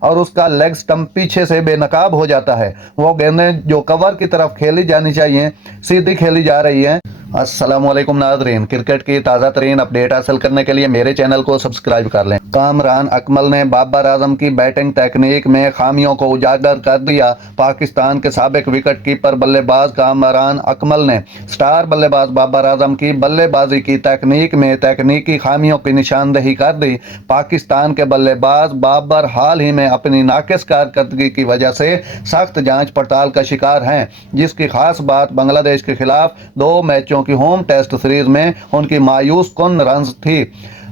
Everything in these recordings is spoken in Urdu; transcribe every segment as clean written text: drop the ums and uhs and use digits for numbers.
اور اس کا لیگ سٹمپ پیچھے سے بے نقاب ہو جاتا ہے۔ وہ گیندیں جو کور کی طرف کھیلی جانی چاہیے سیدھی کھیلی جا رہی ہیں۔ السلام علیکم ناظرین، کرکٹ کی تازہ ترین اپڈیٹ حاصل کرنے کے لیے میرے چینل کو سبسکرائب کر لیں۔ کامران اکمل نے بابر اعظم کی بیٹنگ ٹیکنیک میں خامیوں کو اجاگر کر دیا۔ پاکستان کے سابق وکٹ کیپر بلے باز کامران اکمل نے سٹار بلے باز بابر اعظم کی بلے بازی کی تکنیک میں تکنیکی خامیوں کی نشاندہی کر دی۔ پاکستان کے بلے باز بابر حال ہی میں اپنی ناقص کارکردگی کی وجہ سے سخت جانچ پڑتال کا شکار ہیں، جس کی خاص بات بنگلہ دیش کے خلاف 2 میچوں کی ہوم ٹیسٹ سیریز میں ان کی مایوس کن رنز تھی۔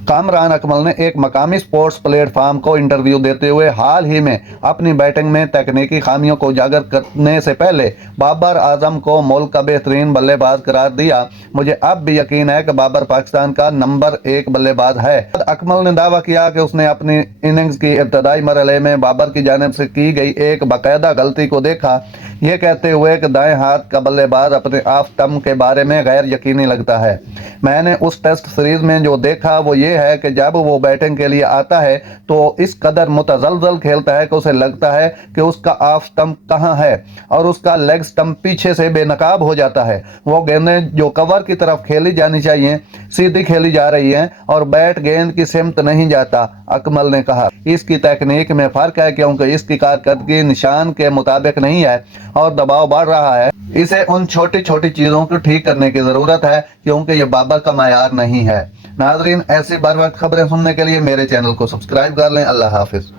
کامران اکمل نے ایک مقامی سپورٹس پلیٹ فارم کو انٹرویو دیتے ہوئے حال ہی میں اپنی بیٹنگ میں تکنیکی خامیوں کو اجاگر کرنے سے پہلے بابر اعظم کو ملک کا بہترین بلے باز قرار دیا۔ مجھے اب بھی یقین ہے کہ بابر پاکستان کا نمبر 1 بلے باز ہے۔ اکمل نے دعویٰ کیا کہ اس نے اپنی اننگز کی ابتدائی مرحلے میں بابر کی جانب سے کی گئی ایک باقاعدہ غلطی کو دیکھا، یہ کہتے ہوئے کہ دائیں ہاتھ کا بلے باز اپنے آف سٹمپ کے بارے میں غیر یقینی لگتا ہے۔ میں نے اس ٹیسٹ سیریز میں جو دیکھا وہ یہ ہے کہ جب وہ بیٹنگ کے لیے آتا ہے تو اس قدر متزلزل کھیلتا ہے کہ اسے لگتا ہے کہ اس کا آف سٹمپ کہاں ہے، اور اس کا لیگ سٹمپ پیچھے سے بے نقاب ہو جاتا ہے۔ وہ گیندیں جو کور کی طرف کھیلی جانی چاہیے سیدھی کھیلی جا رہی ہیں اور بیٹ گیند کی سمت نہیں جاتا۔ اکمل نے کہا اس کی تکنیک میں فرق ہے کیونکہ اس کی کارکردگی نشان کے مطابق نہیں ہے اور دباؤ بڑھ رہا ہے۔ اسے ان چھوٹی چھوٹی چیزوں کو ٹھیک کرنے کی ضرورت ہے کیونکہ یہ بابر کا معیار نہیں ہے۔ ناظرین، ایسی بر وقت خبریں سننے کے لیے میرے چینل کو سبسکرائب کر لیں۔ اللہ حافظ۔